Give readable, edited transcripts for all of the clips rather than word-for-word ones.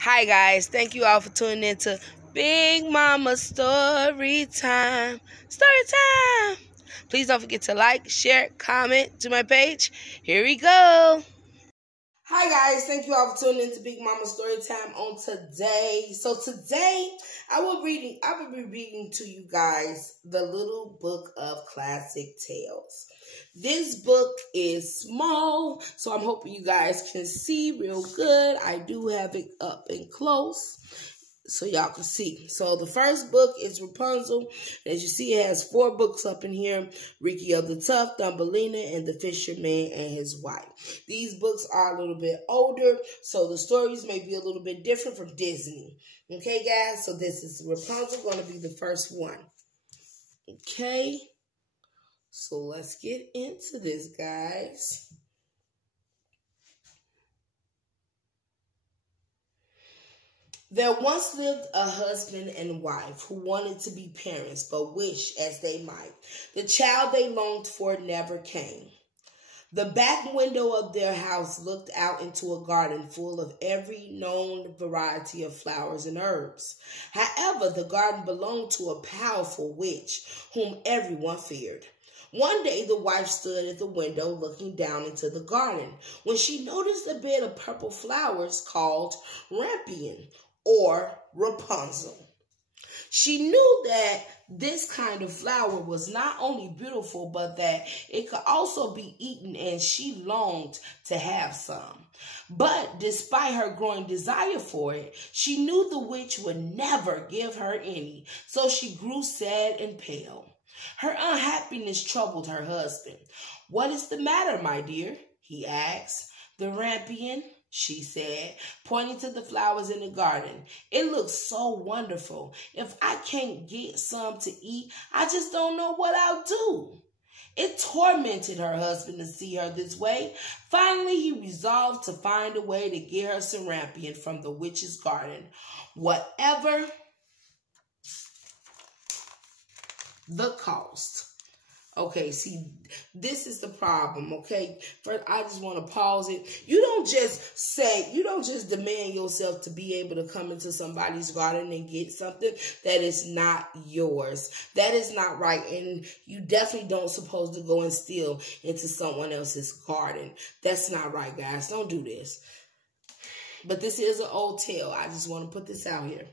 Hi guys, thank you all for tuning in to Big Mama Story Time. Story time! Please don't forget to like, share, comment to my page. Here we go. Hi guys, thank you all for tuning in to Big Mama Story Time on today. So today I will be reading to you guys the Little Book of Classic Tales. This book is small, so I'm hoping you guys can see real good. I do have it up and close so y'all can see. So the first book is Rupunzel. As you see, it has 4 books up in here. Ricky of the Tough, Thumbelina, and the Fisherman and his wife. These books are a little bit older, so the stories may be a little bit different from Disney. Okay, guys? So this is Rupunzel going to be the first one. Okay? So let's get into this, guys. There once lived a husband and wife who wanted to be parents, but wished as they might. The child they longed for never came. The back window of their house looked out into a garden full of every known variety of flowers and herbs. However, the garden belonged to a powerful witch whom everyone feared. One day, the wife stood at the window looking down into the garden when she noticed a bed of purple flowers called rampion, or Rupunzel. She knew that this kind of flower was not only beautiful, but that it could also be eaten, and she longed to have some. But despite her growing desire for it, she knew the witch would never give her any, so she grew sad and pale. Her unhappiness troubled her husband. "What is the matter, my dear?" he asked. "The rampion," she said, pointing to the flowers in the garden. "It looks so wonderful. If I can't get some to eat, I just don't know what I'll do." It tormented her husband to see her this way. Finally, he resolved to find a way to get her some rampion from the witch's garden, whatever the cost. Okay, see, this is the problem, okay? First, I just want to pause it. You don't just demand yourself to be able to come into somebody's garden and get something that is not yours. That is not right, and you definitely don't supposed to go and steal into someone else's garden. That's not right, guys. Don't do this. But this is an old tale. I just want to put this out here.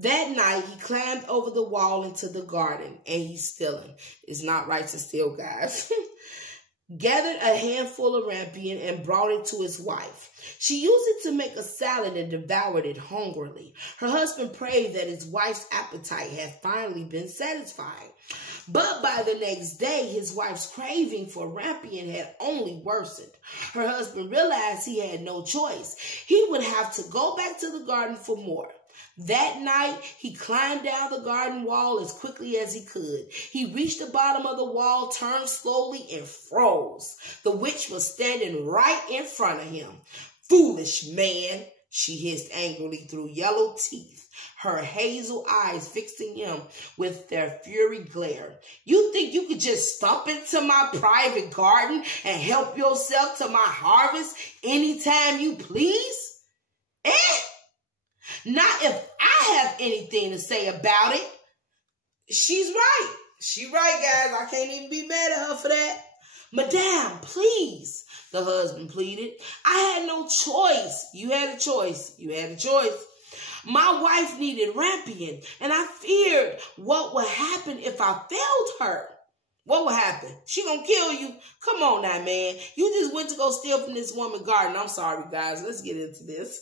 That night, he climbed over the wall into the garden, and he's stealing. It's not right to steal, guys. Gathered a handful of rampion and brought it to his wife. She used it to make a salad and devoured it hungrily. Her husband prayed that his wife's appetite had finally been satisfied. But by the next day, his wife's craving for rampion had only worsened. Her husband realized he had no choice. He would have to go back to the garden for more. That night, he climbed down the garden wall as quickly as he could. He reached the bottom of the wall, turned slowly, and froze. The witch was standing right in front of him. "Foolish man," she hissed angrily through yellow teeth, her hazel eyes fixing him with their fury glare. "You think you could just stomp into my private garden and help yourself to my harvest anytime you please? Not if I have anything to say about it." She's right. She right, guys. I can't even be mad at her for that. "Madame, please," the husband pleaded. "I had no choice." "You had a choice. You had a choice. My wife needed rampion, and I feared what would happen if I failed her." "What will happen? She gonna kill you? Come on now, man. You just went to go steal from this woman's garden." "I'm sorry, guys. Let's get into this."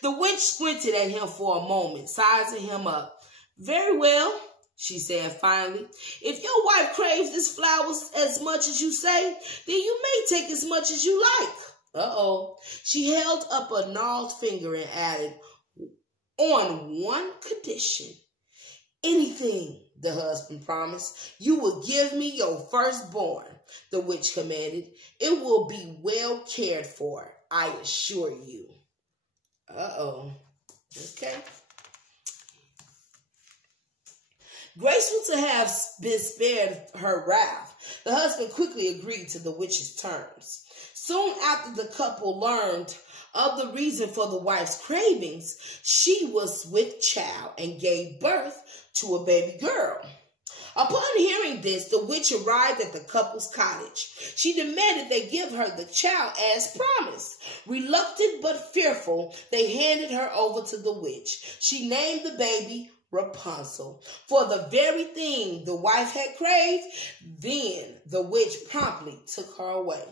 The witch squinted at him for a moment, sizing him up. "Very well," she said finally. "If your wife craves these flowers as much as you say, then you may take as much as you like." Uh-oh. She held up a gnarled finger and added, "On one condition." "Anything," the husband promised. "You will give me your firstborn," the witch commanded. "It will be well cared for, I assure you." Uh-oh. Okay. Grateful to have been spared her wrath, the husband quickly agreed to the witch's terms. Soon after, the couple learned of the reason for the wife's cravings, she was with child and gave birth to a baby girl. Upon hearing this, the witch arrived at the couple's cottage. She demanded they give her the child as promised. Reluctant but fearful, they handed her over to the witch. She named the baby Rupunzel for the very thing the wife had craved. Then the witch promptly took her away.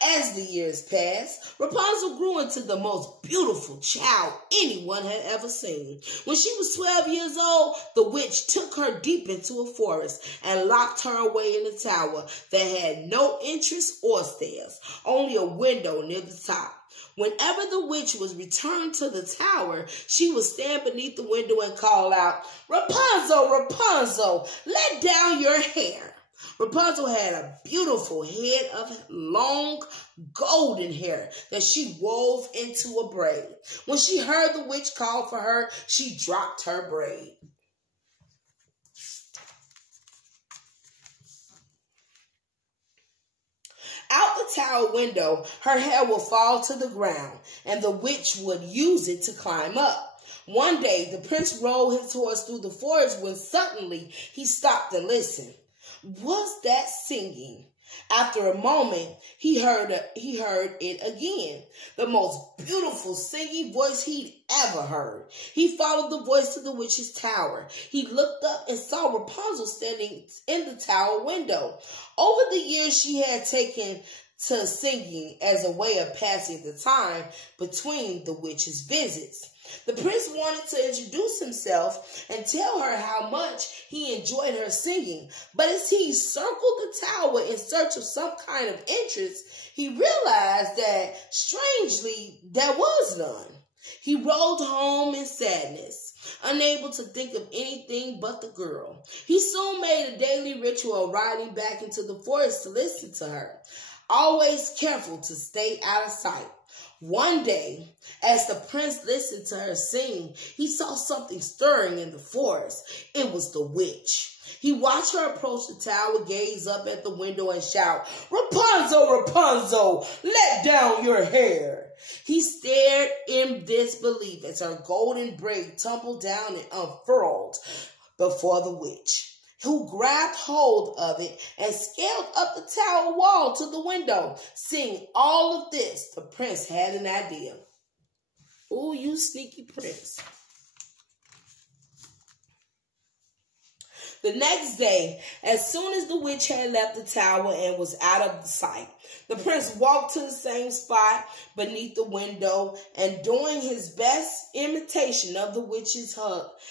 As the years passed, Rupunzel grew into the most beautiful child anyone had ever seen. When she was 12 years old, the witch took her deep into a forest and locked her away in a tower that had no entrance or stairs, only a window near the top. Whenever the witch was returned to the tower, she would stand beneath the window and call out, "Rupunzel, Rupunzel, let down your hair." Rupunzel had a beautiful head of long golden hair that she wove into a braid. When she heard the witch call for her, she dropped her braid. Out the tower window, her hair would fall to the ground, and the witch would use it to climb up. One day, the prince rode his horse through the forest when suddenly he stopped and listened. Was that singing? After a moment, he heard it again. The most beautiful singing voice he'd ever heard. He followed the voice to the witch's tower. He looked up and saw Rupunzel standing in the tower window. Over the years, she had taken to singing as a way of passing the time between the witch's visits. The prince wanted to introduce himself and tell her how much he enjoyed her singing, but as he circled the tower in search of some kind of entrance, he realized that, strangely, there was none. He rode home in sadness, unable to think of anything but the girl. He soon made a daily ritual of riding back into the forest to listen to her, always careful to stay out of sight. One day, as the prince listened to her sing, he saw something stirring in the forest. It was the witch. He watched her approach the tower, gaze up at the window, and shout, "Rupunzel, Rupunzel, let down your hair." He stared in disbelief as her golden braid tumbled down and unfurled before the witch, who grabbed hold of it and scaled up the tower wall to the window. Seeing all of this, the prince had an idea. "Ooh, you sneaky prince." The next day, as soon as the witch had left the tower and was out of sight, the prince walked to the same spot beneath the window and, doing his best imitation of the witch's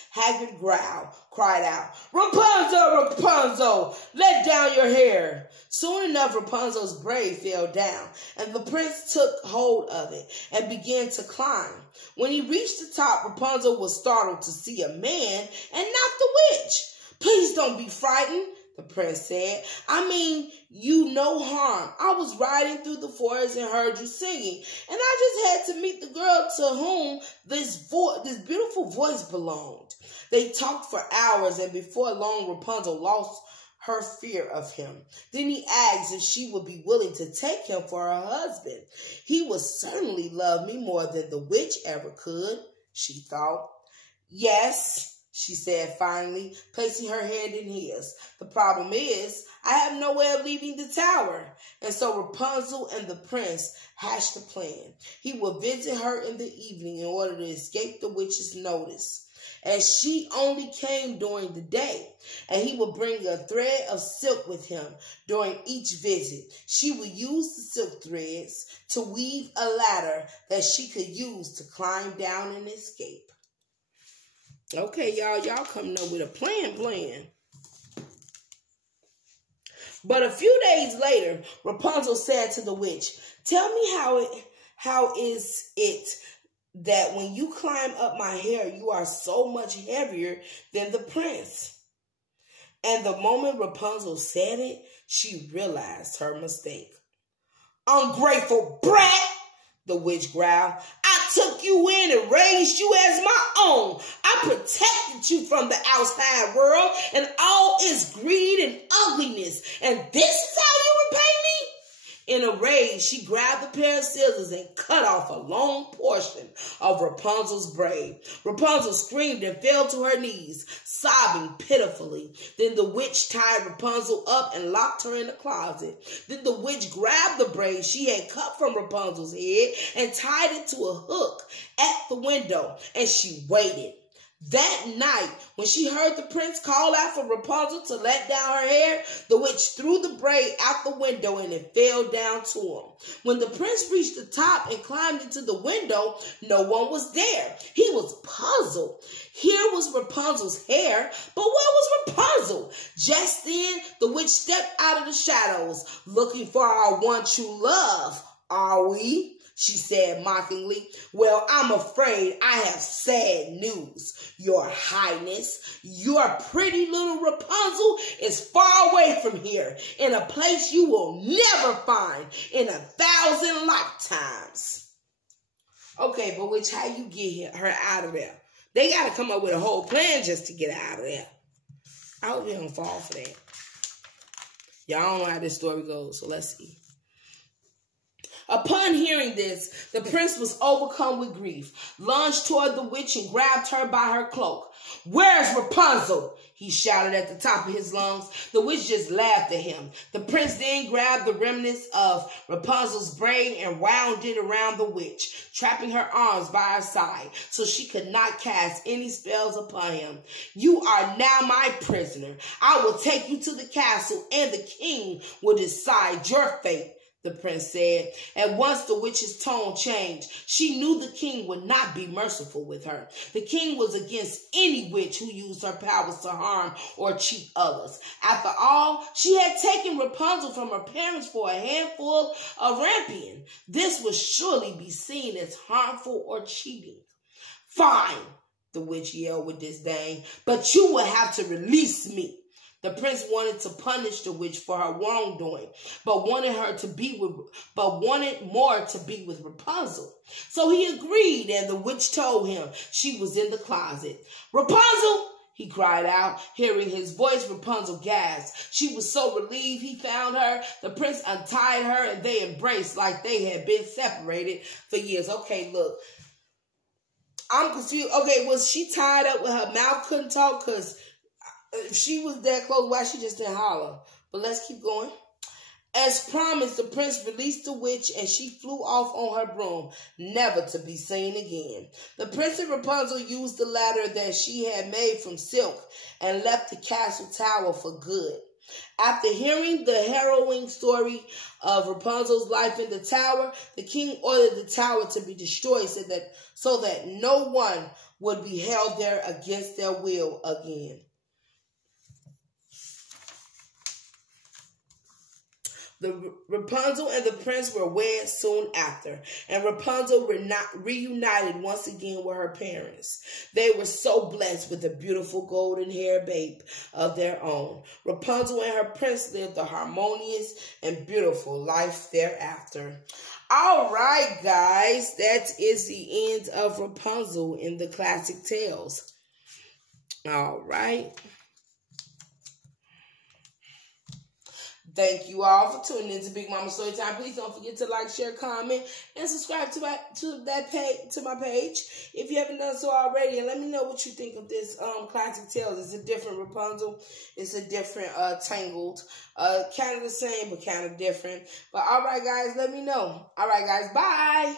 haggard growl, cried out, "Rupunzel, Rupunzel, let down your hair." Soon enough, Rapunzel's braid fell down, and the prince took hold of it and began to climb. When he reached the top, Rapunzel was startled to see a man and not the witch. "Please don't be frightened," the prince said. "I mean you no harm. I was riding through the forest and heard you singing, and I just had to meet the girl to whom this beautiful voice belonged." They talked for hours, and before long, Rapunzel lost her fear of him. Then he asked if she would be willing to take him for her husband. He would certainly love me more than the witch ever could, she thought. "Yes," she said finally, placing her hand in his. "The problem is, I have no way of leaving the tower." And so Rupunzel and the prince hatched a plan. He would visit her in the evening in order to escape the witch's notice, as she only came during the day, and he would bring a thread of silk with him during each visit. She would use the silk threads to weave a ladder that she could use to climb down and escape. Okay, y'all coming up with a plan. But a few days later, Rupunzel said to the witch, "Tell me how is it that when you climb up my hair, you are so much heavier than the prince?" And the moment Rupunzel said it, she realized her mistake. "Ungrateful brat," the witch growled. "I took you in and raised you as my own. I protected you from the outside world and all its greed and ugliness. And this is how you repay me?" In a rage, she grabbed a pair of scissors and cut off a long portion of Rapunzel's braid. Rapunzel screamed and fell to her knees, sobbing pitifully. Then the witch tied Rapunzel up and locked her in the closet. Then the witch grabbed the braid she had cut from Rapunzel's head and tied it to a hook at the window, and she waited. That night, when she heard the prince call out for Rapunzel to let down her hair, the witch threw the braid out the window and it fell down to him. When the prince reached the top and climbed into the window, no one was there. He was puzzled. Here was Rapunzel's hair, but where was Rapunzel? Just then, the witch stepped out of the shadows, looking for our one true love. Are we? She said mockingly. Well, I'm afraid I have sad news, Your Highness. Your pretty little Rapunzel is far away from here, in a place you will never find in 1,000 lifetimes. Okay, but which how you get her out of there? They got to come up with a whole plan just to get her out of there. I hope you don't fall for that. Y'all don't know how this story goes, so let's see. Upon hearing this, the prince was overcome with grief, lunged toward the witch and grabbed her by her cloak. Where's Rapunzel? He shouted at the top of his lungs. The witch just laughed at him. The prince then grabbed the remnants of Rapunzel's braid and wound it around the witch, trapping her arms by her side so she could not cast any spells upon him. You are now my prisoner. I will take you to the castle and the king will decide your fate, the prince said. At once the witch's tone changed. She knew the king would not be merciful with her. The king was against any witch who used her powers to harm or cheat others. After all, she had taken Rapunzel from her parents for a handful of rampion. This would surely be seen as harmful or cheating. Fine, the witch yelled with disdain, but you will have to release me. The prince wanted to punish the witch for her wrongdoing, but wanted more to be with Rapunzel. So he agreed, and the witch told him she was in the closet. Rapunzel! He cried out. Hearing his voice, Rapunzel gasped. She was so relieved he found her. The prince untied her, and they embraced like they had been separated for years. Okay, look. I'm confused. Okay, was she tied up with her mouth couldn't talk? Because if she was that close, why she just didn't holler? But let's keep going. As promised, the prince released the witch and she flew off on her broom, never to be seen again. The prince and Rapunzel used the ladder that she had made from silk and left the castle tower for good. After hearing the harrowing story of Rapunzel's life in the tower, the king ordered the tower to be destroyed so that no one would be held there against their will again. The Rapunzel and the prince were wed soon after, and Rapunzel reunited once again with her parents. They were so blessed with a beautiful golden-haired babe of their own. Rapunzel and her prince lived a harmonious and beautiful life thereafter. All right, guys, that is the end of Rapunzel in the classic tales. All right. Thank you all for tuning in to Big Mama Storytime. Please don't forget to like, share, comment, and subscribe to my page if you haven't done so already. And let me know what you think of this classic tales. It's a different Rapunzel. It's a different Tangled. Kind of the same, but kind of different. But all right, guys, let me know. All right, guys, bye.